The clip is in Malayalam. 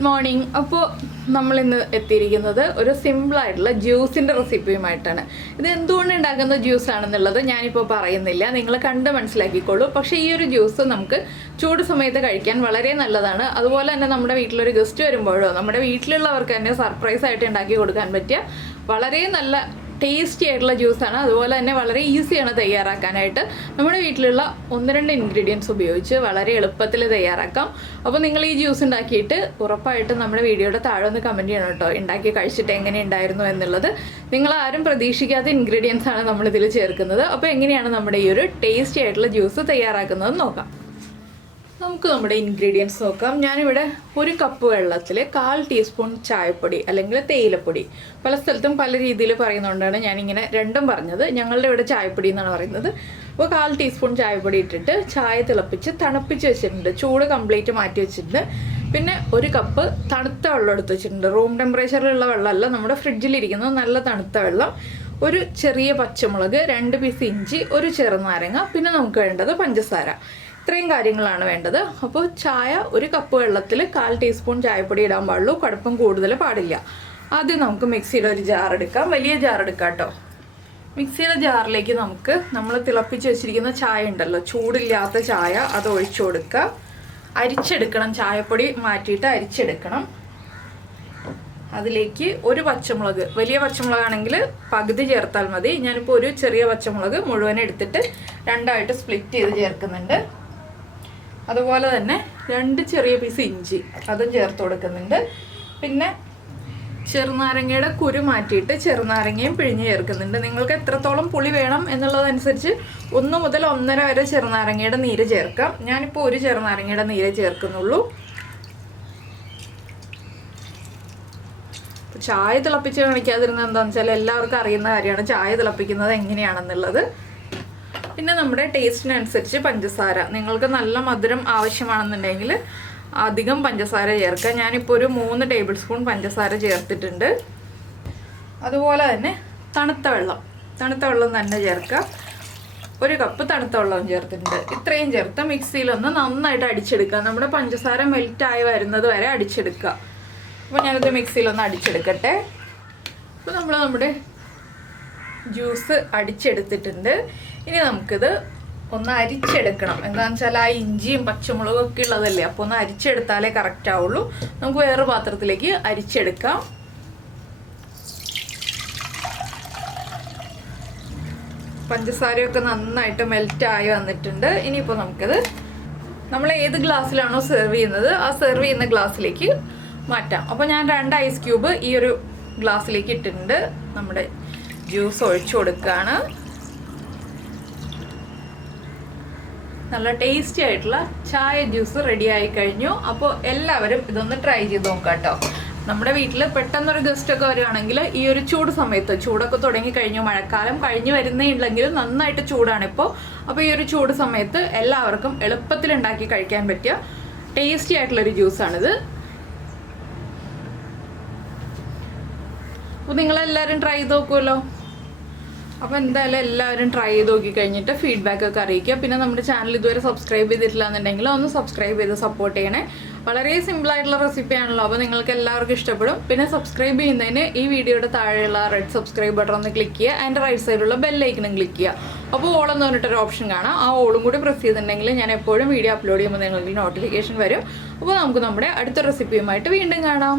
Good morning. അപ്പോൾ നമ്മളിന്ന് എത്തിയിരിക്കുന്നത് ഒരു സിമ്പിളായിട്ടുള്ള ജ്യൂസിൻ്റെ റെസിപ്പിയുമായിട്ടാണ്. ഇത് എന്തുകൊണ്ട് ഉണ്ടാക്കുന്ന ജ്യൂസാണെന്നുള്ളത് ഞാനിപ്പോൾ പറയുന്നില്ല, നിങ്ങൾ കണ്ട് മനസ്സിലാക്കിക്കോളൂ. പക്ഷേ ഈ ഒരു ജ്യൂസ് നമുക്ക് ചൂട് സമയത്ത് കഴിക്കാൻ വളരെ നല്ലതാണ്. അതുപോലെ തന്നെ നമ്മുടെ വീട്ടിലൊരു ഗസ്റ്റ് വരുമ്പോഴോ നമ്മുടെ വീട്ടിലുള്ളവർക്ക് തന്നെ സർപ്രൈസ് ആയിട്ട് ഉണ്ടാക്കി കൊടുക്കാൻ പറ്റിയ വളരെ നല്ല ടേസ്റ്റി ആയിട്ടുള്ള ജ്യൂസാണ്. അതുപോലെ തന്നെ വളരെ ഈസിയാണ് തയ്യാറാക്കാനായിട്ട്. നമ്മുടെ വീട്ടിലുള്ള 1-2 ഇൻഗ്രീഡിയൻസ് ഉപയോഗിച്ച് വളരെ എളുപ്പത്തിൽ തയ്യാറാക്കാം. അപ്പോൾ നിങ്ങൾ ഈ ജ്യൂസ് ഉണ്ടാക്കിയിട്ട് ഉറപ്പായിട്ടും നമ്മുടെ വീഡിയോയുടെ താഴെ ഒന്ന് കമൻറ്റ് ചെയ്യണം കേട്ടോ, ഉണ്ടാക്കി കഴിച്ചിട്ട് എങ്ങനെ ഉണ്ടായിരുന്നു എന്നുള്ളത്. നിങ്ങൾ ആരും പ്രതീക്ഷിക്കാത്ത ഇൻഗ്രീഡിയൻസ് ആണ് നമ്മളിതിൽ ചേർക്കുന്നത്. അപ്പോൾ എങ്ങനെയാണ് നമ്മുടെ ഈ ഒരു ടേസ്റ്റി ആയിട്ടുള്ള ജ്യൂസ് തയ്യാറാക്കുന്നത് നോക്കാം. നമുക്ക് നമ്മുടെ ഇൻഗ്രീഡിയൻസ് നോക്കാം. ഞാനിവിടെ 1 കപ്പ് വെള്ളത്തിൽ 1/4 ടീസ്പൂൺ ചായപ്പൊടി അല്ലെങ്കിൽ തേയിലപ്പൊടി, പല സ്ഥലത്തും പല രീതിയിൽ പറയുന്നതുകൊണ്ടാണ് ഞാനിങ്ങനെ രണ്ടും പറഞ്ഞത്. ഞങ്ങളുടെ ഇവിടെ ചായപ്പൊടി എന്നാണ് പറയുന്നത്. അപ്പോൾ 1/4 ടീസ്പൂൺ ചായപ്പൊടി ഇട്ടിട്ട് ചായ തിളപ്പിച്ച് തണുപ്പിച്ച് വെച്ചിട്ടുണ്ട്, ചൂട് കംപ്ലീറ്റ് മാറ്റി വെച്ചിട്ടുണ്ട്. പിന്നെ 1 കപ്പ് തണുത്ത വെള്ളം എടുത്ത് വെച്ചിട്ടുണ്ട്. റൂം ടെമ്പറേച്ചറിലുള്ള വെള്ളമല്ല, നമ്മുടെ ഫ്രിഡ്ജിലിരിക്കുന്നത് നല്ല തണുത്ത വെള്ളം. ഒരു ചെറിയ പച്ചമുളക്, 2 പീസ് ഇഞ്ചി, 1 ചെറുനാരങ്ങ, പിന്നെ നമുക്ക് വേണ്ടത് പഞ്ചസാര. ഇത്രയും കാര്യങ്ങളാണ് വേണ്ടത്. അപ്പോൾ ചായ 1 കപ്പ് വെള്ളത്തിൽ 1/4 ടീസ്പൂൺ ചായപ്പൊടി ഇടാൻ പാടുള്ളൂ, കടുപ്പം കൂടുതൽ പാടില്ല. ആദ്യം നമുക്ക് മിക്സിയുടെ ഒരു ജാർ എടുക്കാം, വലിയ ജാർ എടുക്കാം കേട്ടോ. മിക്സിയുടെ ജാറിലേക്ക് നമുക്ക് നമ്മൾ തിളപ്പിച്ച് വെച്ചിരിക്കുന്ന ചായ ഉണ്ടല്ലോ, ചൂടില്ലാത്ത ചായ, അത് ഒഴിച്ചു കൊടുക്കുക. അരിച്ചെടുക്കണം, ചായപ്പൊടി മാറ്റിയിട്ട് അരിച്ചെടുക്കണം. അതിലേക്ക് 1 പച്ചമുളക്, വലിയ പച്ചമുളകാണെങ്കിൽ പകുതി ചേർത്താൽ മതി. ഞാനിപ്പോൾ 1 ചെറിയ പച്ചമുളക് മുഴുവൻ എടുത്തിട്ട് 2ആയിട്ട് സ്പ്ലിറ്റ് ചെയ്ത് ചേർക്കുന്നുണ്ട്. അതുപോലെ തന്നെ 2 ചെറിയ പീസ് ഇഞ്ചി, അതും ചേർത്ത് കൊടുക്കുന്നുണ്ട്. പിന്നെ ചെറുനാരങ്ങയുടെ കുരു മാറ്റിയിട്ട് ചെറുനാരങ്ങയും പിഴിഞ്ഞ് ചേർക്കുന്നുണ്ട്. നിങ്ങൾക്ക് എത്രത്തോളം പുളി വേണം എന്നുള്ളതനുസരിച്ച് 1 മുതൽ 1.5 വരെ ചെറുനാരങ്ങയുടെ നീര് ചേർക്കാം. ഞാനിപ്പോൾ 1 ചെറുനാരങ്ങയുടെ നീര് ചേർക്കുന്നുള്ളൂ. ചായ തിളപ്പിച്ച് കാണിക്കാതിരുന്നത് എന്താണെന്ന് വെച്ചാൽ എല്ലാവർക്കും അറിയുന്ന കാര്യമാണ് ചായ തിളപ്പിക്കുന്നത് എങ്ങനെയാണെന്നുള്ളത്. പിന്നെ നമ്മുടെ ടേസ്റ്റിനനുസരിച്ച് പഞ്ചസാര, നിങ്ങൾക്ക് നല്ല മധുരം ആവശ്യമാണെന്നുണ്ടെങ്കിൽ അധികം പഞ്ചസാര ചേർക്കുക. ഞാനിപ്പോൾ ഒരു 3 ടേബിൾ സ്പൂൺ പഞ്ചസാര ചേർത്തിട്ടുണ്ട്. അതുപോലെ തന്നെ തണുത്ത വെള്ളം തന്നെ ചേർക്കുക. 1 കപ്പ് തണുത്ത വെള്ളം ചേർത്തിട്ടുണ്ട്. ഇത്രയും ചേർത്ത് മിക്സിയിലൊന്ന് നന്നായിട്ട് അടിച്ചെടുക്കുക. നമ്മുടെ പഞ്ചസാര മെൽറ്റായി വരുന്നത് വരെ അടിച്ചെടുക്കുക. അപ്പോൾ ഞാനിത് മിക്സിയിലൊന്ന് അടിച്ചെടുക്കട്ടെ. അപ്പോൾ നമ്മുടെ ജ്യൂസ് അടിച്ചെടുത്തിട്ടുണ്ട്. ഇനി നമുക്കിത് ഒന്ന് അരിച്ചെടുക്കണം. എന്താണെന്ന് വെച്ചാൽ ആ ഇഞ്ചിയും പച്ചമുളകും ഒക്കെ ഉള്ളതല്ലേ, അപ്പോൾ ഒന്ന് അരിച്ചെടുത്താലേ കറക്റ്റ് ആവുള്ളൂ. നമുക്ക് വേറെ പാത്രത്തിലേക്ക് അരിച്ചെടുക്കാം. പഞ്ചസാരയൊക്കെ നന്നായിട്ട് മെൽറ്റായി വന്നിട്ടുണ്ട്. ഇനിയിപ്പോൾ നമുക്കിത് നമ്മൾ ഏത് ഗ്ലാസ്സിലാണോ സെർവ് ചെയ്യുന്നത് ആ സെർവ് ചെയ്യുന്ന ഗ്ലാസ്സിലേക്ക് മാറ്റാം. അപ്പോൾ ഞാൻ 2 ഐസ് ക്യൂബ് ഈ ഒരു ഗ്ലാസ്സിലേക്ക് ഇട്ടിട്ടുണ്ട്. നമ്മുടെ ജ്യൂസ് ഒഴിച്ചു കൊടുക്കുകയാണ്. നല്ല ടേസ്റ്റി ആയിട്ടുള്ള ചായ ജ്യൂസ് റെഡി ആയി കഴിഞ്ഞു. അപ്പോൾ എല്ലാവരും ഇതൊന്ന് ട്രൈ ചെയ്ത് നോക്കാം കേട്ടോ. നമ്മുടെ വീട്ടിൽ പെട്ടെന്നൊരു ഗസ്റ്റൊക്കെ വരികയാണെങ്കിൽ ഈ ഒരു ചൂട് സമയത്ത്, ചൂടൊക്കെ തുടങ്ങി കഴിഞ്ഞു, മഴക്കാലം കഴിഞ്ഞ് വരുന്നേ ഉണ്ടെങ്കിലും നന്നായിട്ട് ചൂടാണിപ്പോൾ. അപ്പോൾ ഈ ഒരു ചൂട് സമയത്ത് എല്ലാവർക്കും എളുപ്പത്തിൽ ഉണ്ടാക്കി കഴിക്കാൻ പറ്റിയ ടേസ്റ്റി ആയിട്ടുള്ളൊരു ജ്യൂസാണിത്. അപ്പോൾ നിങ്ങളെല്ലാവരും ട്രൈ ചെയ്ത് നോക്കുമല്ലോ. അപ്പോൾ എന്തായാലും എല്ലാവരും ട്രൈ ചെയ്ത് നോക്കി കഴിഞ്ഞിട്ട് ഫീഡ്ബാക്ക് ഒക്കെ അറിയിക്കുക. പിന്നെ നമ്മുടെ ചാനൽ ഇതുവരെ സബ്സ്ക്രൈബ് ചെയ്തിട്ടില്ല എന്നുണ്ടെങ്കിൽ ഒന്ന് സബ്സ്ക്രൈബ് ചെയ്ത് സപ്പോർട്ട് ചെയ്യണേ. വളരെ സിമ്പിളായിട്ടുള്ള റെസിപ്പിയാണല്ലോ, അപ്പോൾ നിങ്ങൾക്ക് എല്ലാവർക്കും ഇഷ്ടപ്പെടും. പിന്നെ സബ്സ്ക്രൈബ് ചെയ്യുന്നതിന് ഈ വീഡിയോയുടെ താഴെയുള്ള റെഡ് സബ്സ്ക്രൈബ് ബട്ടൺ ഒന്ന് ക്ലിക്ക് ചെയ്യുക. അതിൻ്റെ റൈറ്റ് സൈഡിലുള്ള ബെല്ലൈക്കനും ക്ലിക്ക് ചെയ്യുക. അപ്പോൾ ഓൾ എന്ന് പറഞ്ഞിട്ടൊരു ഓപ്ഷൻ കാണാം. ആ ഓളും കൂടി പ്രസ് ചെയ്തിട്ടുണ്ടെങ്കിൽ ഞാൻ എപ്പോഴും വീഡിയോ അപ്ലോഡ് ചെയ്യുമ്പോൾ നിങ്ങൾക്ക് നോട്ടിഫിക്കേഷൻ വരും. അപ്പോൾ നമുക്ക് നമ്മുടെ അടുത്ത റെസിപ്പിയുമായിട്ട് വീണ്ടും കാണാം.